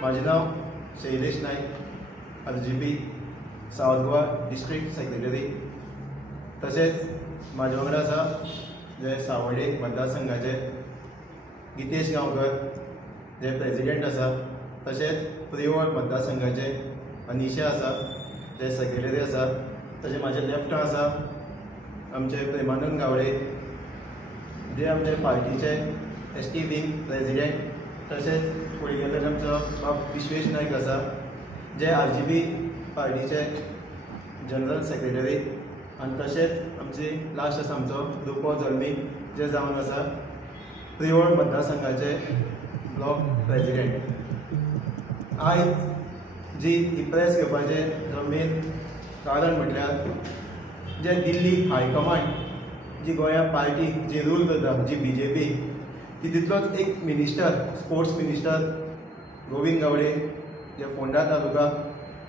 माझे नाव Shailesh Naik, RGP south Goa district secretary. तसेच माझ्या वांगडा आसा जे सावर्डे मतदारसंघाचे गितेश गांवकर जे प्रेसिडेंट आसा, तसेच प्रिवड मतदारसंघाचे अनिशा आसा जे सेक्रेटरी आसा। तशें म्हाज्या लेफ्टान आसा आमचे प्रेमानंद गावडे जे आमचे पार्टीचे ST विंग प्रेसिडेंट। तसेच फुडें गेल्यार आमचो बाब विश्वेश नायक आसा जे RGP पार्टीचे जनरल सेक्रेटरी। आनी तशेंच आमची लास्ट आसा आमचो रुपो जल्मी जे जावन आसा प्रिवड मतदारसंघाचे ब्लॉक प्रेसिडेंट। आयज जी ही प्रेस घेवपाचे जो मेन कारण म्हटल्यार जे दिल्ली हायकमांड जी गोंया पार्टी जी रूल करता जी BJP, तितूंतलोच एक minister sports minister Govind Gawade जे फोंडा तालुका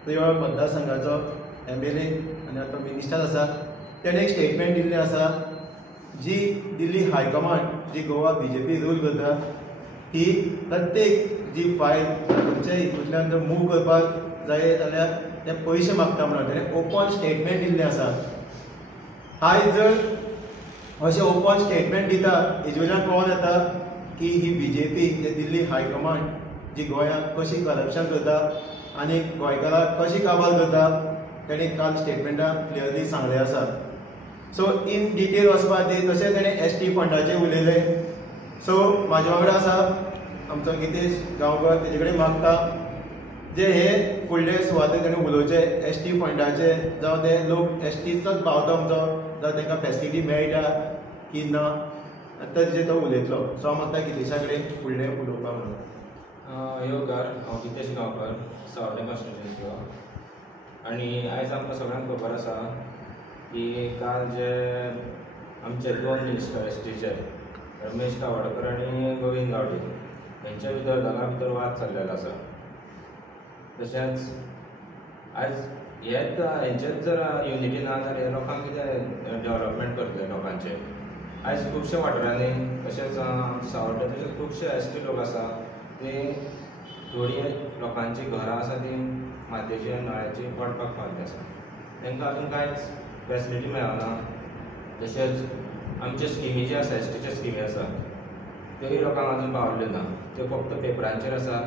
प्रिवड मतदारसंघाचो MLA आनी आतां मिनिस्टर आसा, तेणें एक स्टेटमेंट दिल्लें आसा जी दिल्ली हायकमांड जी गोवा BJP रूल करता ही प्रत्येक जी फायल खंयच्याय हितूंतल्यान जर मूव करपाक जाय जाल्यार ते पयशे मागता म्हणून तेणें ओपन स्टेटमेंट दिल्लें आसा। आयज जर अशें ओपन स्टेटमेंट दिता हेजे वयल्यान कळोन येता की ही BJP जे दिल्ली हायकमांड जी गोंयांत कशी करप्शन करता आनी गोंयकारांक कशी काबार करता तेणें काल स्टेटमेंटान क्लियरली सांगलें आसा। सो इन डिटेल वचपा खातीर तशें तेणें ST फंडाचेर उलयलें। सो म्हाजे वांगडा आसा आमचो गितेश गांवकर, तेजे कडेन मागता जे हे फुडले सुवातेर तेणें उलोवचें ST फंडाचे, जावं ते लोक STचोच पावता आमचो जावं तांकां फेसिलिटी मेळटा की ना, तेजेर तो उलयतलो। सो हांव मागता गितेशा कडेन फुडलें उलोवपाक म्हणून। योगार हांव गितेश गांवकर, सावर्डे कॉन्स्टिट्युएन्सीचो। आनी आयज आमकां सगळ्यांक खबर आसा की काल जे आमचे दोन मिनिस्टर STचे रमेश कावडकर आनी गोविंद गावडे हेंच्या भितर दोगां भितर वाद चल्लेलो आसा। तशेंच आयज हेंचेच जर युनिटी ना जाल्यार लोकांक कितें डेवलपमेंट करतले लोकांचे। आयज खुबशे वाठारांनी तशेंच सावर्डे तशेंच खुबशे ST लोक आसा ते थोडी लोकांची घरां आसा ती मातयेची नळ्याची पडपाक पावल्ली आसा, तांकां अजून कांयच फेसिलिटी मेळना। तशेंच आमचे स्किमी जे आसा STचे स्किमी आसा त्योय लोकांक अजून पावल्ल्यो ना, त्यो फक्त पेपरांचेर आसा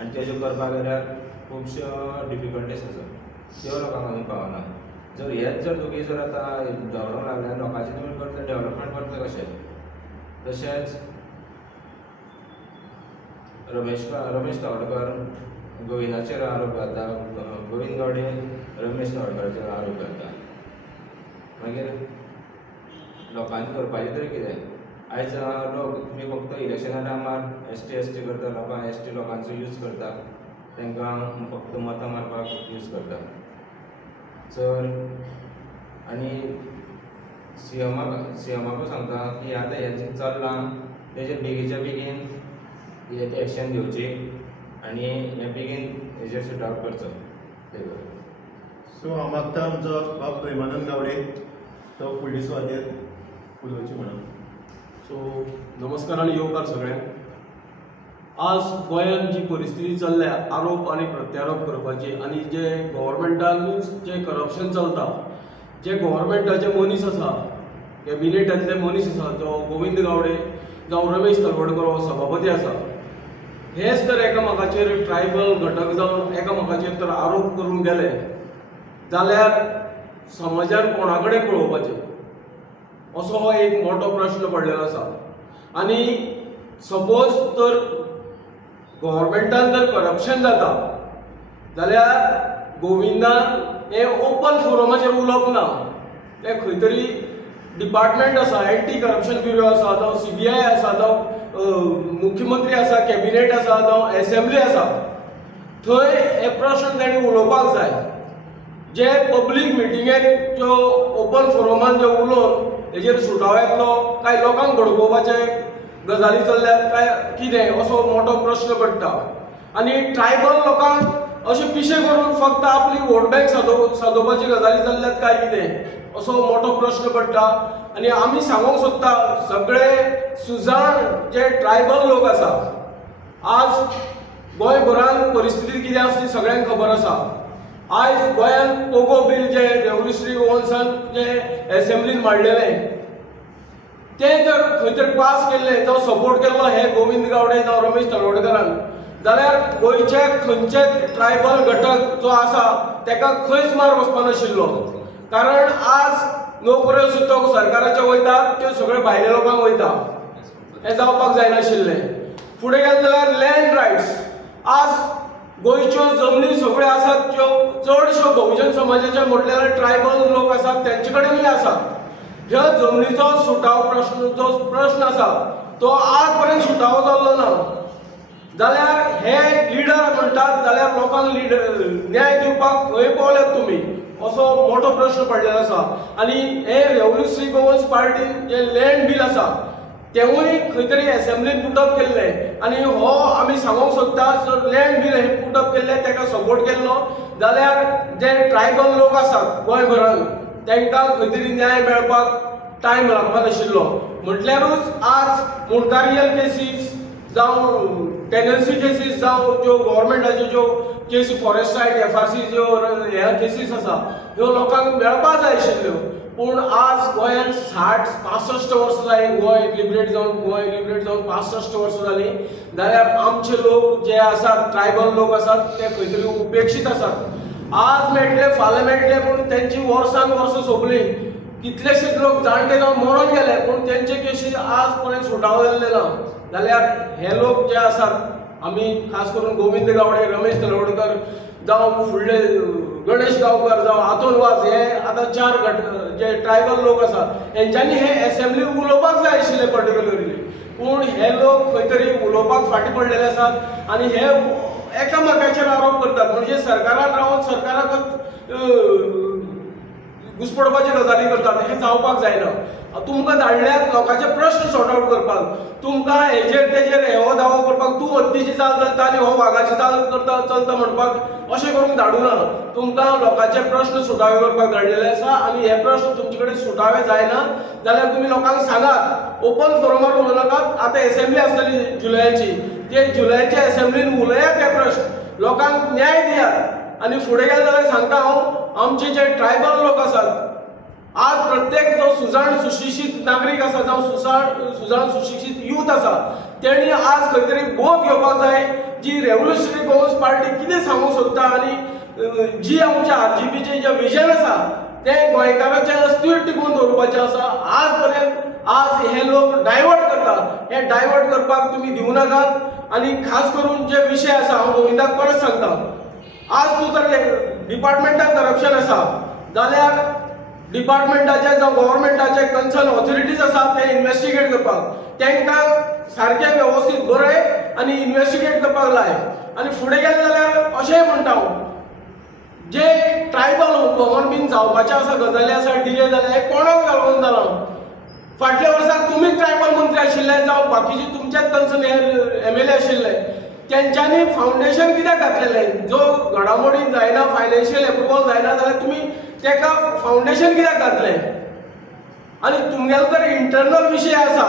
आनी त्यो करपाक गेल्यार खुबश्यो डिफिकल्टीज आसा, त्यो लोकांक अजून पावना। जर हेच जर दोगी जर आतां झगडूंक लागले लोकांचे तुमी करतले डेवलपमेंट करतले कशें? तशेंच रमेश कावडकर गोविंदाचेर आरोप घालता, गोविंद गावडे रमेश कावडकराचेर आरोप घालता। मागीर लोकांनी करपाचें तरी कितें? आयज लोक तुमी फक्त इलेक्शना टायमार ST करता, लोकांक ST लोकांचो यूज करता, तांकां फक्त मतां मारपाक यूज करता। तर आनी CMाक सांगता की आतां हें जें चल्लां तेजेर बेगीच्या बेगीन एक्शन घेवची आनी हें बेगीन हेजेर शूट आवट करचो। सो हांव मागता आमचो बाब प्रेमानंद गावडे तो फुडली सुवातेर उलोवची म्हणून। सो नमस्कार आनी येवकार सगळ्यांक। आज गोंयांत जी परिस्थिती चल्ल्या आरोप आनी प्रत्यारोप करपाची आनी जे गव्हर्मेंटान जे करप्शन चलता, जे गव्हर्मेंटाचे मनीस आसा, कॅबिनेटांतले मनीस आसा, जो गोविंद गावडे जावं रमेश तलवडकर हो सभापती आसा, हेच तर एकामेकाचेर ट्रायबल घटक जावन एकामेकाचेर तर आरोप करून गेले जाल्यार समाजान कोणा कडेन पळोवपाचें असो हो एक मोठो प्रश्न पडलेलो आसा। आनी सपोज तर गव्हर्मेंटान जर करप्शन जाता जाल्यार गोविंदान हे ओपन फोरमाचेर उलोवप ना, ते खंय तरी डिपार्टमेंट आसा, एंटी करप्शन ब्युरो आसा, जावं CBI आसा, जावं मुख्यमंत्री आसा, कॅबिनेट आसा, जावं असेंब्ली आसा, थंय हे प्रश्न तांणी उलोवपाक जाय। जे पब्लीक मिटिंगेक ज्यो ओपन फोरमान जे उलोवन हेजेर सुटावो येतलो, काय लोकांक भडकोवपाचे गजाली चल्ल्यात काय कितें असो मोठो प्रश्न पडटा। आनी ट्रायबल लोकांक अशें पिशे करून फक्त आपली वोट बँक सादोवपाची गजाली चल्ल्यात काय कितें असो मोठो प्रश्न पडटा। आनी आमी सांगूंक सोदता सगळे सुजाण जे ट्रायबल लोक आसा, आज गोंयभरांत परिस्थिती कितें आसा ती सगळ्यांक खबर आसा. आयज गोंयांत पोगो बील जे रेव्होल्युशनरी गोवन्सान जे असेंब्लीन मांडलेलें तें जर खंय तरी पास केल्लें जावं सपोर्ट केल्लो हे गोविंद गावडे जावं रमेश तलवडकरान, जाल्यार गोंयचे खंयचे ट्रायबल घटक जो आसा तेका खंयच मार वचपानाशिल्लो. कारण आज नोकऱ्यो सुद्दां सरकाराच्यो वयतात त्यो सगळ्यो भायल्या लोकांक वयता. हें जावपाक जायनाशिल्लें. फुडें गेले जाल्यार लँड रायट्स. आज गोंयच्यो जमनी सगळ्यो आसात त्यो चडश्यो बहुजन समाजाचे म्हटले जाल्यार ट्रायबल लोक आसात तेंचे कडेनूय आसात. ह्या जमनीचो सुटाव प्रश्न आसा तो आज पर्यंत सुटावो जाल्लो ना. जाल्यार हे लिडर म्हणटात जाल्यार लोकांक न्याय दिवपाक खंय पावल्यात तुमी असो मोठो प्रश्न पडलेलो आसा. आनी हे रेव्होल्युशनरी गोवन्स पार्टीन जे लँड बील आसा तेवूय खंय तरी असेंब्लीन पुटअप केल्लें. आनी हो आमी सांगूंक सोदता जर लँड बील हे पुटअप केल्लें ताका सपोर्ट केल्लो जाल्यार जे ट्रायबल लोक आसात गोंयभरांत तांकां खंय तरी न्याय मेळपाक टायम लागपा नाशिल्लो. म्हटल्यारूच आज मुणकारियल केसीस जावं टेनन्सी केसीस जावं ज्यो गव्हर्मेंटाच्यो ज्यो केसी फॉरेस्ट रायट FRC ज्यो ह्या केसीस आसा ह्यो लोकांक मेळपाक जाय आशिल्ल्यो. पूण आज गोंयांत 65 वर्सां जालीं गोंय लिबरेट जावन 65 वर्सां जालीं. जाल्यार आमचे लोक जे आसात ट्रायबल लोक आसात ते खंय तरी उपेक्षीत आसात. आज मेळटले फाल्यां मेळटले पूण तेंची वर्सान वर्सां सोंपलीं. कितलेशेच लोक जाणटे जावन मरून गेले पूण तेंचे केसी आज पर्यंत सुटावो जाल्ले ना. जाल्यार हे लोक जे आसात आमी खास करून गोविंद गावडे रमेश तलवडकर जावं फुडले गणेश गांवकर जावं आतोनवाज हे आतां 4 जे ट्रायबल लोक आसात हेंच्यांनी हे असेंब्ली उलोवपाक जाय आशिल्ले पर्टिक्युलरली. पूण हे लोक खंय तरी उलोवपाक फाटीं पडलेले आसात आनी हे एकामेकाचेर आरोप करतात. म्हणजे सरकारान रावन सरकाराक घुसपडपाची गजाली करतात. हे जावपाक जायना. तुमकां धाडल्यात लोकांचे प्रश्न सॉर्ट आउट करपाक. तुमकां हेजेर तेजेर हेवो दावो करपाक तूं हत्तीची चाल चलता आनी हो वागाची चाल करता चलता म्हणपाक अशें करूंक धाडूना. तुमकां लोकांचे प्रश्न सुटावे करपाक धाडलेले आसा आनी हे प्रश्न तुमचे कडेन सुटावे जायना जाल्यार तुमी लोकांक सांगात. ओपन फोरमार उलोव नाकात. आतां असेंब्ली आसतली जुलयाची ते जुलयाच्या असेंब्लीन उलयात हे प्रश्न. लोकांक न्याय दियात. आनी फुडें गेले जाल्यार सांगता हांव आमचे जे ट्रायबल लोक आसात आज प्रत्येक जो सुजाण सुशिक्षीत नागरीक आसा जावं सुजाण सुशिक्षीत यूथ आसा तेणी आज खंय तरी बोध घेवपाक जाय जी रेव्होल्युशनरी गोवन्स पार्टी कितें सांगूंक सोदता आनी जी आमच्या RGPचें जें विजन आसा तें गोंयकारांचें अस्तित्व टिकून दवरपाचें आसा. आज पर्यंत आज हे लोक डायवर्ट करता. हे डायवर्ट करपाक तुमी दिवं नाकात. आनी खास करून जे विशय आसा हांव गोविंदाक परत सांगता. आज तूं तर डिपार्टमेंटान करप्शन आसा जाल्यार डिपार्टमेंटाचे जावं गव्हर्मेंटाचे कन्सर्न ऑथॉरिटीज आसा ते इन्व्हेस्टिगेट करपाक तांकां सारकें वेवस्थीत बरय आनी इन्व्हेस्टिगेट करपाक लाय. आनी फुडें गेले जाल्यार अशेंय म्हणटा हांव जे ट्रायबल भवन बीन जावपाचे आसा गजाली आसा डिले जाले हे कोणाक लागून जाला. फाटल्या वर्साक तुमीच ट्रायबल मंत्री आशिल्ले जावं बाकीचे तुमचेच कन्सर्न MLA आशिल्ले तेंच्यांनी फावंडेशन कित्याक घातलेलें. जो घडामोडी जायना फायनान्शियल एप्रुवल जायना जाल्यार तुमी तेका फावंडेशन कित्याक घातलें. आनी तुमगेलो तर इंटरनल विशय आसा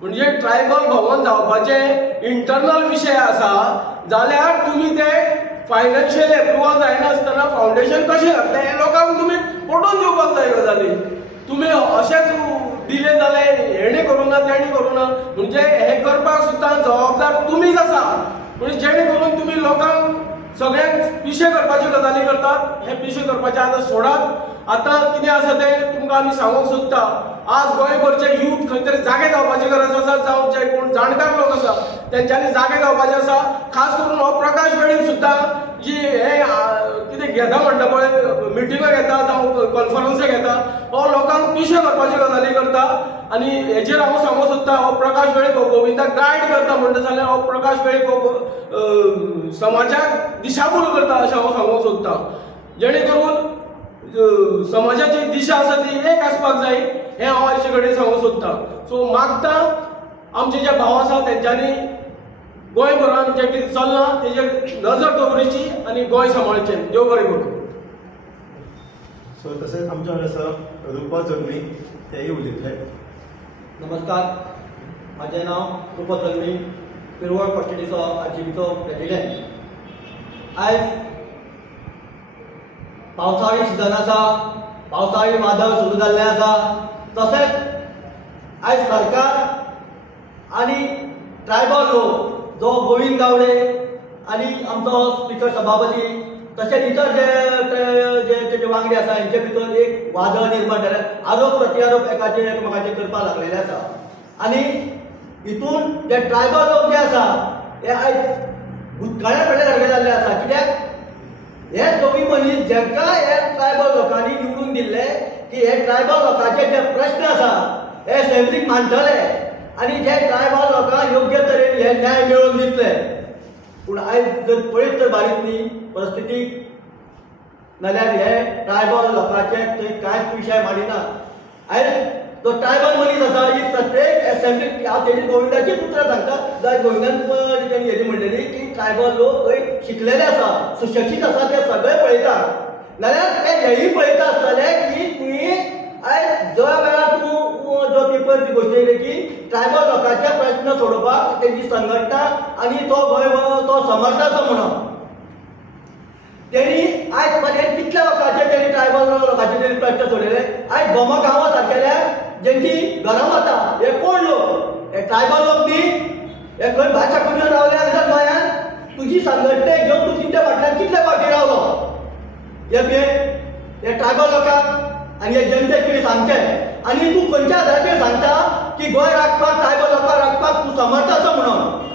म्हणजे ट्रायबल भवन जावपाचे इंटरनल विशय आसा जाल्यार तुमी ते फायनान्शियल एप्रुवल जायनासतना फावंडेशन कशें घातलें हे लोकांक तुमी पटोवन दिवपाक जाय गजाली. तुमी अशेंच डिले जाले हेणी करूना तेणी करूना म्हणजे हे करपाक सुद्दां जबाबदार तुमीच आसा. म्हणजे जेणे करून तुमी लोकांक सगळ्यांक पिशे करपाची गजाली करतात. हे पिशे करपाचे आतां सोडात. आतां कितें आसा तें तुमकां आमी सांगूंक सोदता. आज गोंयभरचे यूथ खंय तरी जागे जावपाची गरज आसा जावं जे कोण जाणकार लोक आसा तेंच्यांनी जागे जावपाचे आसा. खास करून हो प्रकाश वेळीप सुद्दां जी हे कितें घेता म्हणटा पळय मिटिंगो घेता जावं कॉन्फरन्सी घेता हो लोकांक पिशे करपाची गजाली करता. आनी हेजेर हांव सांगूंक सोदता हो प्रकाश वेळीप हो गोविंदाक गायड करता म्हणटा जाल्यार हो प्रकाश वेळीप हो समाजाक दिशाभूल करता अशें हांव सांगूंक सोदता. जेणे करून समाजाची दिशा आसा ती एक आसपाक जाय हें हांव हाचे कडेन सांगूंक सोदता. सो मागता आमचे जे भाव आसा तेंच्यांनी गोंयभरांत जें कितें चल्लां तेजेर नजर दवरची आनी गोंय सांबाळचें. देव बरें करूं. सो तशेंच आमचे वांगडा आसा रुपा जल्मी तेय उलयतले. नमस्कार, माझे नाव रुपा जल्मी. पिरवळ कॉन्स्टिट्युन्सीचो आरजीबीचो प्रेसिडेंट। आयज पावसाळी सिजन आसा, पावसाळी वादळ सुरू जाल्लें आसा, तशेंच आयज सरकार आनी ट्रायबल लोक जो गोविंद गावडे आनी आमचो स्पीकर सभापती तशेंच इतर जे वांगडी आसा हेंचे भितर एक वादळ निर्माण जालें, आरोप प्रत्यारोप एकामेकाचेर करपाक लागलेले आसा। आनी हितून जे ट्रायबल लोक जे आसा हे आयज भुतकाळ्या कडेन सारके जाल्ले आसा। कित्याक हे दोगी मनीस जेंका हे ट्रायबल लोकांनी निवडून दिल्ले की हे ट्रायबल लोकांचे जे प्रश्न आसा हे असेंब्लीक मांडटले आनी जे ट्रायबल लोकांक योग्य तरेन हे न्याय मेळोवन दितले। पूण आयज जर पळयत तर बारीक न्ही परिस्थिती, नाल्यार हे ट्रायबल लोकांचे थंय कांयच विशय मांडिनात। आयज जो ट्रायबल मनीस आसा ही प्रत्येक असेंब्लीक हांव तेजी गोविंदाचीच उतरां सांगता, जाय गोविंदान हेजी म्हणलेली की ट्रायबल लोक थंय शिकलेले आसा, सुशिक्षीत आसा, ते सगळे पळयतात। नाल्यार ते हेयी पळयता आसतले की तुमी आयज ज्या वेळार तूं जो पेपर गोश्ट येयले की ट्रायबल लोकांचे प्रश्न सोडोवपाक तेजी संघटना आनी तो गोंय तो समर्थाचो म्हणून तेणी आयज पर्यंत कितल्या लोकांचे तेणी ट्रायबल लोकांचे तेणी प्रश्न सोडले। आयज गोमा गांवां सारकेल्या जेंची घरां वता हे कोण लोक, हे ट्रायबल लोक न्ही, हे खंय भाशा करून रावले आसात गोंयांत। तुजी संघटनेक घेवन तूं कितल्या फाटल्यान कितल्या फावटी रावलो हे ट्रायबल लोकांक आनी हे जनतेक कितें सांगचें। आनी तूं खंयच्या आधाराचेर सांगता की गोंय राखपाक ट्रायबल लोकांक राखपाक तूं समर्थ आसा म्हणून।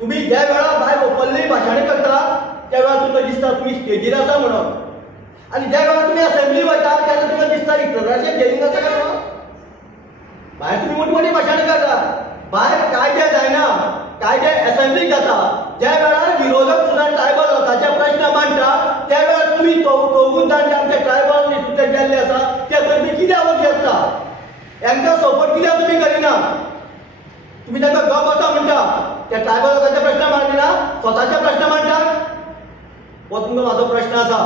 तुमी ज्या वेळार भायर ओपनली भाशणां करता त्या वेळार तुमकां दिसता तुमी स्टेजीर आसा म्हणून, आनी ज्या वेळार तुमी असेंब्ली वयता तेन्ना तुमकां दिसता रिप्रेझेंटेशन जेलींग आसा काय म्हणून। भायर तुमी मोठी भाशणां करता, भायर कायदे जायना, कायदे असेंब्लीक जाता। ज्या वेळार विरोधक सुद्दां ट्रायबल लोकांचे प्रश्न मांडटा त्या वेळार तुमी चौगून जाण जे आमचे ट्रायबल सुद्दां गेल्ले आसा ते तुमी कित्याक वच घेता, हांकां सपोर्ट कित्याक तुमी करिना? तुमी तांकां गप आसा म्हणटा, त्या ट्रायबल लोकांचे प्रश्न मांडिना, स्वताचे प्रश्न मांडटा। हो तुमकां म्हाजो प्रश्न आसा।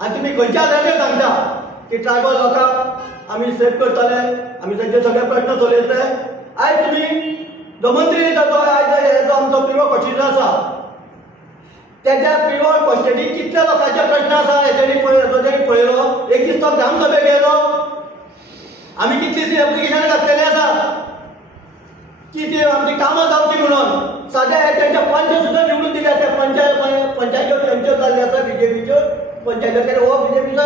आनी तुमी खंयच्या आधाराचेर सांगता की ट्रायबल लोकांक आमी सेफ करतले, आमी तांचे सगळे प्रश्न सोडयतले। आयज तुमी जो मंत्री आयज आमचो पिरवळ कॉन्स्टिट्युन्सी आसा त्याच्या पिरवळ कॉन्स्टिट्युन्सीक कितल्या लोकांचे प्रश्न आसा हेजेनी पळयलो। एक दीस तो ग्रामसभेक गेलो, आमी कितलींशीं एप्लिकेशनां घातलेली आसा की ती आमची कामां जावची म्हणून। सद्या तेंच्या पंच सुद्दां निवडून दिले आसा, पंचायत्यो तेंच्यो जाल्ले आसा बीजेपीच्यो पंचायत्यो, हो बीजेपीचो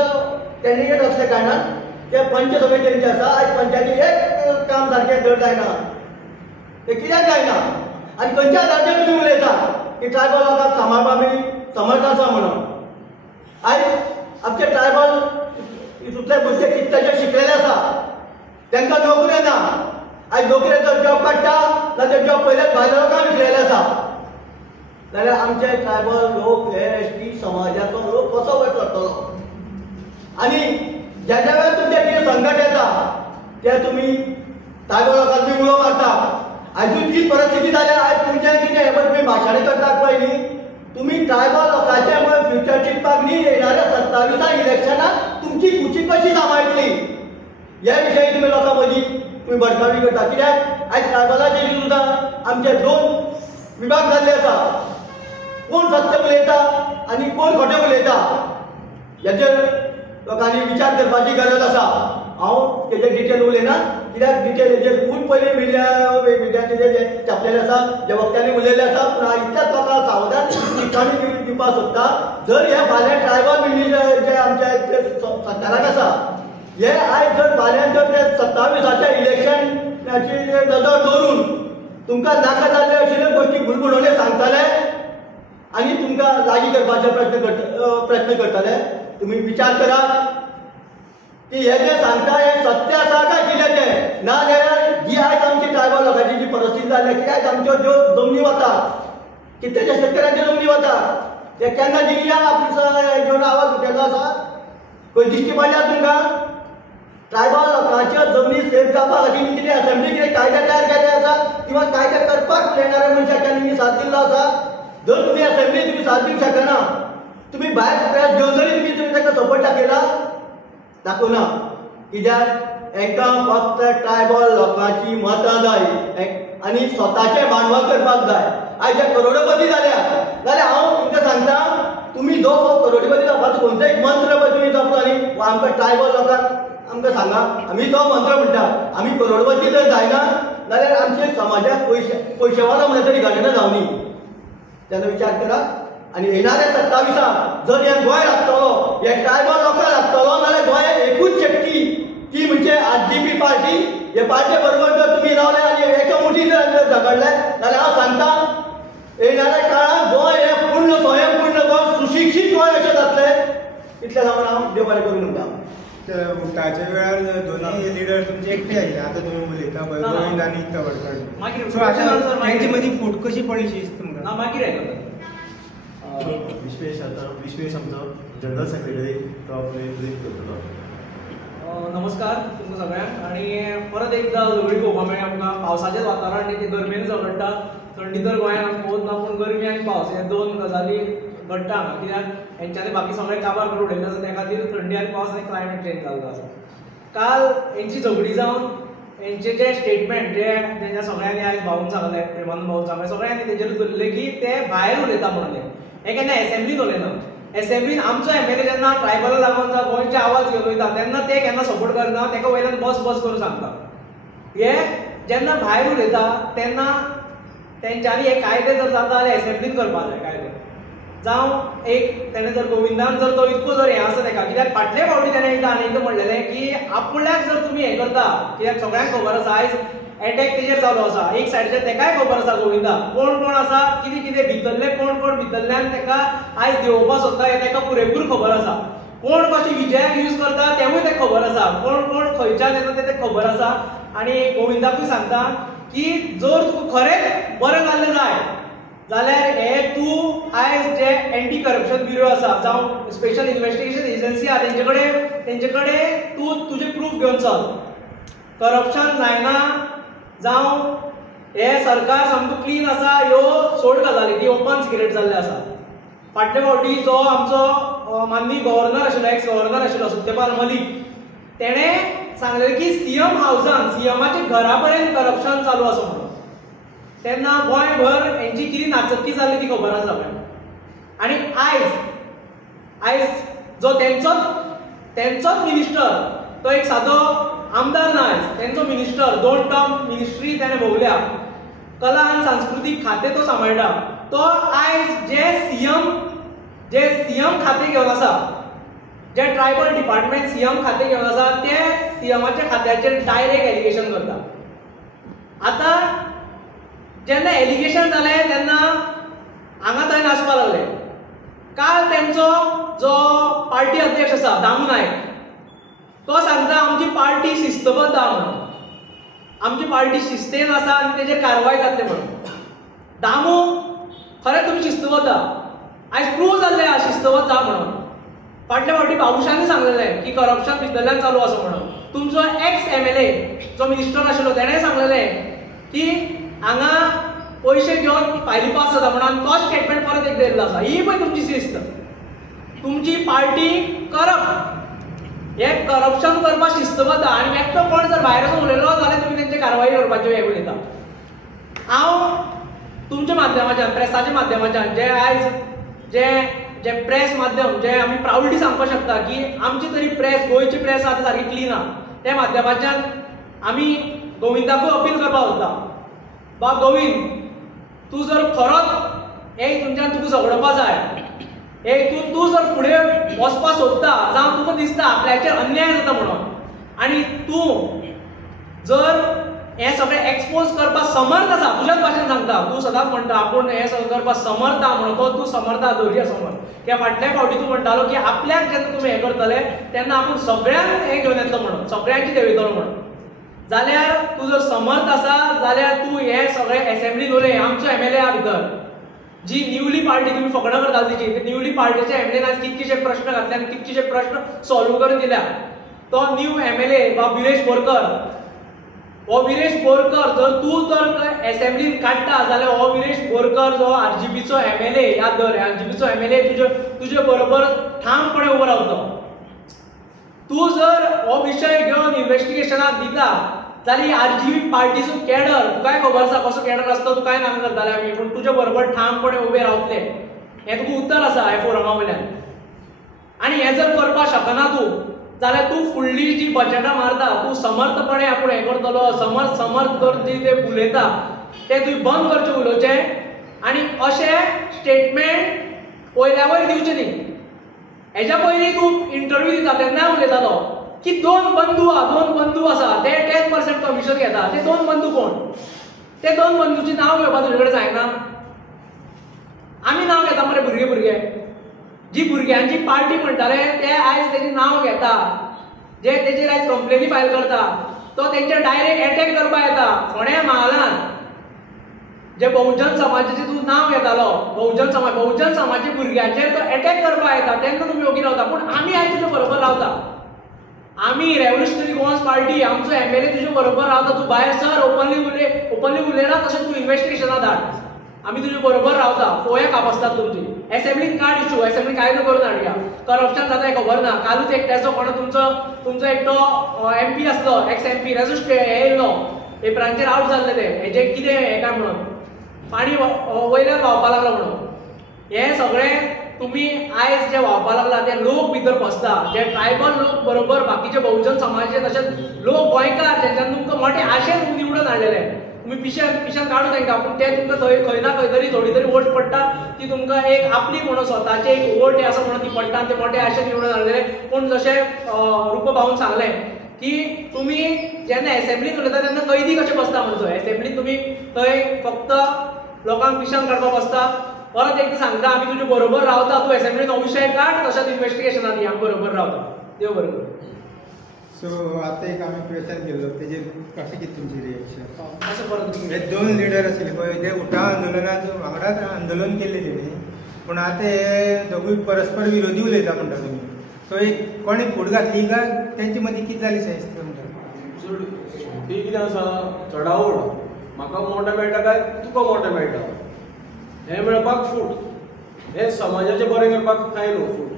कॅन्डिडेट असल्या कारणान ते पंच सगळे तेंचे आसा। आयज पंचायतीक एक काम सारकें धड जायना, ते कित्याक जायना? आनी खंयच्या आधाराचेर तुमी उलयता की ट्रायबल लोकांक सांबाळपाक आमी समर्थ आसा म्हणून। आयज आमचे ट्रायबल हितूंतले भुरगे कितलेशे शिकलेले आसा, तांकां नोकऱ्यो ना। आयज नोकरेचो जॉब काडटा जाल्यार जॉब पयलेच भायल्या लोकांक विकलेले आसा। जाल्यार आमचे ट्रायबल लोक हे एसटी समाजाचो लोक कसो वयर सरतलो? आनी ज्या ज्या वेळार तुमचे कितें संकट येता ते तुमी ट्रायबल लोकांक तुमी उलो मारता। आयजून जी परिस्थिती जाल्या आयज तुमचे कितें हे तुमी भाशणां करतात पळय न्ही, तुमी ट्रायबल लोकांचे फ्युचर चिंतपाक न्ही, येणाऱ्या 27 इलेक्शनाक तुमची खुशी कशी सांबाळटली हे विशयी तुमी लोकां मदीं तुमी भडकावणी करता। कित्याक आयज ट्रायबलाचे सुद्दां आमचे 2 विभाग जाल्ले आसा, कोण सत्य उलयता आनी कोण खोटें उलयता हेचेर लोकांनी विचार करपाची गरज आसा। हांव तेजेर डिटेल उलयना, कित्याक डिटेल हेचेर खूब पयलीं मिडियाचे जे छापलेले आसा, जे वक्त्यांनी उलयले आसा। पूण हांव इतल्याच लोकांक सावधान टिप्पणी दिवपाक सोदता, जर हे फाल्यां ट्रायबल मिनिस्टर जे आमच्या सरकाराक आसा हे आयज जर फाल्यां जर ते 27 इलेक्शनाची नदर दवरून तुमकां नाका जाल्ले अशे गोश्टी भुलभुलवणे सांगतले आनी तुमकां लागीं करपाचे प्रयत्न करतले, तुमी विचार करात की हे जे सांगता हे सत्य आसा काय कितें तें। ना जाल्यार जी आयज आमची ट्रायबल लोकांची जी परिस्थिती जाल्या की आयज आमच्यो ज्यो जमनी वतात, कितलेशे शेतकऱ्यांच्यो जमनी वतात, ते केन्ना डिग्रिया ऑफिसां घेवन आवाज उठयल्लो आसा? खंय दिश्टी पडल्या तुमकां? ट्रायबल लोकांच्यो जमनी सेफ जावपा खातीर कितें असेंब्ली कितें कायदे तयार केले आसा किंवा कायदे करपाक उलयणाऱ्या मनशाक केन्ना साथ दिल्लो आसा? जर तुमी असेंब्ली तुमी साथ दिवंक शकना, तुमी भायर प्रेस घेवन जरी तुमी ताका सपोर्ट दाखयला दाखोवना। कित्याक हांकां फक्त ट्रायबल लोकांची मतां जाय आनी स्वताचें भांडवल करपाक जाय। आयज जे करोडपती जाल्या जाल्यार हांव तुमकां सांगता तुम्ही जो करोडपती जावपाचो खंयचो एक मंत्र पळय तुमी जपलो न्ही आमकां ट्रायबल लोकांक आमकां सांगा आमी तो मंत्र म्हणटा आमी करोडपती जर जायना जाल्यार आमचे समाजाक पयशेवालो म्हणून तरी घडना जावनी तेन्ना विचार करा आनी येणाऱ्या 27 जर हे गोंय लागतलो हे ट्रायबल लोकांक लागतलो जाल्यार गोंय एकूच शक्ती ती म्हणजे RGP पार्टी हे पार्टी बरोबर जर तुमी रावले आनी एका मुठी जर झगडले जाल्यार हांव सांगता येणाऱ्या काळात गोंय हे पूर्ण स्वयंपूर्ण गोंय सुशिक्षीत गोंय अशें जातलें इतलें सांगून हांव देव बरें करून म्हणटा उठटाच्या वेळार दोन्ही लिडर तुमचे एकटे आयले आतां तुमी उलयता पळय गोविंद आनी तवडकर सो आतां तांचे मदीं फूट कशी पडली शिस्त तुमकां मागीर विश्वेश आमचो जनरल सेक्रेटरी तो आपले ब्रीफ करतलो नमस्कार तुमकां सगळ्यांक आनी परत एकदां झगडी पळोवपाक मेळ्ळी आमकां पावसाचेंच वातावरण आनी ते गरमेन झगडटा थंडी तर गोंयांत आमी पळोवच ना पूण गरमी आनी पावस हे दोन गजाली घडटा हांगा कित्याक हेंच्यांनी बाकी सगळे काबार करून उडयले आसा त्या खातीर थंडी आनी पावस आनी क्लायमेट चेंज जाल्लो आसा काल हेंची झगडी जावन हेंचे जे स्टेटमेंट जे तेंच्या सगळ्यांनी आयज भाऊन सांगले प्रेमानंद भाऊन सांगले सगळ्यांनी तेजेर धरले की ते भायर उलयता म्हणून हे केन्ना एसेंब्लीन उलयना एसेंब्लीन आमचो MLA जेन्ना ट्रायबला लागून जा गोंयचे आवाज घेवन वयता तेन्ना ते केन्ना सपोर्ट करना तेका वयल्यान बस करून सांगता हे जेन्ना भायर उलयता तेन्ना तेंच्यांनी हे कायदे जर जाता जाल्यार एसेंब्लीन करपाक जाय कायदे जावं एक तेणें जर गोविंदान जर तो इतको जर हें आसा तेका कित्याक फाटले फावटी तेणें एकदां आनीक म्हणलेलें की आपल्याक जर तुमी हें करता कित्याक सगळ्यांक खबर आसा आयज अटॅक तेजेर चालू आसा एक सायडीचेर तेकाय खबर आसा गोविंदा कोण कोण आसा कितें कितें भितरले कोण भितरल्यान तेका आयज देंवोवपाक सोदता हें तेका पुरेपूर खबर आसा कोण कशी विजयाक यूज करता तेवूय तेका खबर आसा कोण खंयच्यान येता तें खबर आसा आनी गोविंदाकूय सांगता की जर तुका खरेंच बरें जाल्लें जाय जाल्यार हे तूं आयज जे एंटी करप्शन ब्युरो आसा जावं स्पेशल इन्व्हेस्टिगेशन एजन्सी आहा तेंचे कडेन तूं तुजे प्रूफ घेवन चल करप्शन जायना जावं हे सरकार सामको क्लीन आसा ह्यो सोड गजाली ती ओपन सिक्रेट जाल्ले आसा फाटले फावटी जो आमचो माननीय गव्हर्नर आशिल्लो एक्स गव्हर्नर आशिल्लो सत्यपाल मलीक तेणें सांगलेलें की सीएम हावजान सीएमाच्या घरा कडेन करप्शन चालू आसा म्हणून तेन्ना गोंयभर हेंची कितें नाचक्की जाल्ली ती खबर आसा सगळ्यांक आनी आयज जो तेंचोच मिनिस्टर तो एक सादो आमदार ना तेंचो मिनिस्टर 2 टर्म मिनिस्ट्री तेणें भोगल्या कला आनी सांस्कृतीक खातें तो सांबाळटा तो आयज जे सीएम खातें घेवन आसा जे ट्रायबल डिपार्टमेंट सीएम खातें घेवन आसा ते सीएमाच्या खात्याचेर डायरेक्ट एलिगेशन करता आतां जेन्ना एलिगेशन जालें तेन्ना हांगा थंय नाचपाक लागले काल तेंचो जो पार्टी अध्यक्ष आसा दामू नायक तो सांगता आमची पार्टी शिस्तबद्ध आहा म्हणून आमची पार्टी शिस्तेन आसा आनी तेजेर कारवाय जातली म्हणून दामू खरेंच तुमी शिस्तबद्ध आहा आयज प्रूव जाल्लें आहा शिस्तबद्ध आहा म्हणून फाटल्या फावटी बाबुशांनी सांगलेलें की करप्शन भितरल्यान चालू आसा म्हणून तुमचो एक्स MLA जो मिनिस्टर आशिल्लो तेणें सांगलेलें की हांगा पयशे घेवन फायली पास जाता म्हणून तो स्टेटमेंट परत एकदा येयल्लो आसा ही पळय तुमची शिस्त तुमची पार्टी करप्ट हे करप्शन करपाक शिस्तबद्ध आनी एकटो कोण जर भायर वचून उलयलो जाल्यार तुमी तेंचे कारवाई करपाच्यो हे उलयता हांव तुमच्या माध्यमाच्यान प्रेसाच्या माध्यमाच्यान जे आयज जे प्रेस माध्यम जे आमी प्राउडली सांगपाक शकता की आमची तरी प्रेस गोंयची प्रेस आतां सारकी क्लीन आहा त्या माध्यमाच्यान आमी गोविंदाकूय अपील करपाक सोदता बा गोविंद तूं जर खरोच हे तुमच्यान तुका झगडोवपा जाय हे हितून तूं जर फुडें वचपाक सोदता जावं तुका दिसता आपल्याचेर अन्याय जाता म्हणून आनी तूं जर हे सगळें एक्सपोज करपाक समर्थ आसा तुज्याच भाशेन सांगता तूं सदांच म्हणटा आपूण हे सगळें करपाक समर्थ आहा म्हणून तो तूं समर्थ आहा धैर्य समर कित्याक फाटल्या फावटी तूं म्हणटालो की आपल्याक जेन्ना तुमी हें करतले तेन्ना आपूण सगळ्यांक हें घेवन येतलो म्हणून सगळ्यांची देंवयतलो म्हणून जाल्यार तूं जर समर्थ आसा जाल्यार तूं हे सगळें एसेंब्लीन उलय आमचो MLA आहा भितर जी न्यूली पार्टी तुम्ही फकाणां करता तेची न्यूली पार्टीचे MLA आज कितकेशे प्रश्न घातले आनी कितकेशे प्रश्न सॉल्व करून दिल्या तो न्यू MLA बा विरेश बोरकर हो विरेश बोरकर जर तूं तर एसेंब्लीन काडटा जाल्यार हो विरेश बोरकर जो RGPचो MLA याद दवर RGPचो MLA तुजे बरोबर ठामपणे उबो रावतलो तूं जर हो विशय घेवन इन्व्हेस्टिगेशनाक दिता जाल्यार आरजीबी पार्टीचो कॅडर तुकाय खबर आसा कसो कॅडर आसता तुकाय नांग करताले आमी पूण तुजे बरोबर ठामपणे उबे रावतले हें तुका उतर आसा ह्या फोरमा वयल्यान आनी हें जर करपाक शकना तूं जाल्यार तूं फुडली जी बजेटां मारता तूं समर्थपणे आपूण हें करतलो समर्थ कर जी ते उलयता तें तुवें बंद करचें उलोवचें आनी अशें स्टेटमेंट पयल्या वयर दिवचें न्ही हेच्या पयलीं तूं इंटरव्यू दिता तेन्ना उलयतालो की दोन बंधू आसा ते 10% कमिशन घेता ते दोन बंधू कोण ते दोन बंधूची नांव घेवपाक तुजे कडेन जायना आमी नांव घेता मरे भुरगे जी भुरग्यांची पार्टी म्हणटाले ते आयज तेजें नांव घेता जे तेजेर आयज कंप्लेनी फायल करता तो तेंचेर डायरेक्ट एटॅक करपाक येता फोंड्या महालान जे बहुजन समाजाचें तूं नांव घेतालो बहुजन समाजाच्या भुरग्यांचेर तो एटॅक करपाक येता तेन्ना तुमी ओगी रावता पूण आमी आयज तुजे बरोबर रावता आमी रेव्होल्युशनरी गोवन्स पार्टी आमचो एमएलए तुजे बरोबर रावता तूं भायर सर ओपनली उलयना तशें तूं इन्व्हेस्टिगेशनां धाड आमी तुजे बरोबर रावता पोया कापसतात तुमची असेंब्लीन कार्ड इश्यू असेंब्ली कायदो करून हाडया करप्शन जाता हें खबर ना कालूच एक तेचो कोण तुमचो एकटो एमपी आसलो एक्स एमपी तेजो हे येयल्लो पेपरांचेर आउट जाल्ले ते हेजे कितें हें काय म्हणून पाणी वयल्यान व्हांवपाक लागलो म्हणून हें सगळें तुमी आयज जे व्हांवपाक लागला ते लोक भितर फसता जे ट्रायबल लोक बरोबर बाकीचे बहुजन समाजाचे तशेंच लोक गोंयकार जेंच्यान तुमकां मोठे आशेन निवडून हाडलेले तुमी पिशान काडू तांकां पूण ते तुमकां खंय ना खंय तरी थोडी तरी वोट पडटा ती तुमकां एक आपली म्हणून स्वताची एक वोट आसा म्हणून ती पडटा आनी ते मोठे आशेन निवडून हाडलेले पूण जशें रुपभाऊन सांगलें की तुमी जेन्ना असेंब्लीन उलयता तेन्ना कैदी कशें बसता म्हणून असेंब्लीन तुमी थंय फक्त लोकांक पिशान काडपाक बसता परत एकदां सांगता आमी तुजे बरोबर रावता तूं असेंब्लीन विशय काड तशेंच इन्व्हेस्टिगेशनांत आमी बरोबर रावता देव बरोबर सो आता एक आम्ही क्वेश्चन केल्लो तेजेर कशें कितें तुमची रिएक्शन अशें परत हे दोन लिडर आशिल्ले पळय ते उठाव आंदोलनात वांगडाच आंदोलन केल्ले तेणी पूण आतां हे दोगूय परस्पर विरोधी उलयता म्हणटा तुमी सो एक कोणी फूट घातली काय तेंचे मदीं कितें जाली शें दिसता म्हणटा शेवटी कितें आसा चडावड म्हाका मोठें मेळटा काय तुका मोठें मेळटा हें मेळपाक फूट हें समाजाचें बरें करपाक कांय न्हू फूट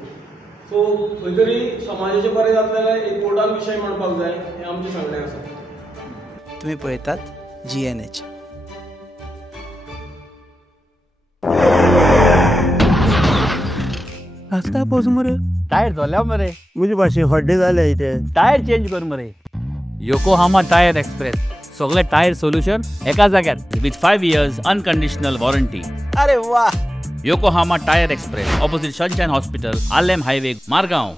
सो खंय तरी समाजाचें बरें जातलें जाल्यार एक कोर्टान विशय म्हणपाक जाय हें आमचें सांगणें आसा तुम्ही पळयतात GNH आस्ता पोस मरे टायर झाल्या मरे मुझे भाशे हड्डे जाले इथे टायर चेंज कर मरे योकोहामा टायर एक्सप्रेस सगळे टायर सोल्यूशन एका जाग्यार विथ 5 years अनकंडिशनल वॉरंटी अरे वाह Yokohama tyre express opposite sunshine hospital Alem highway Margao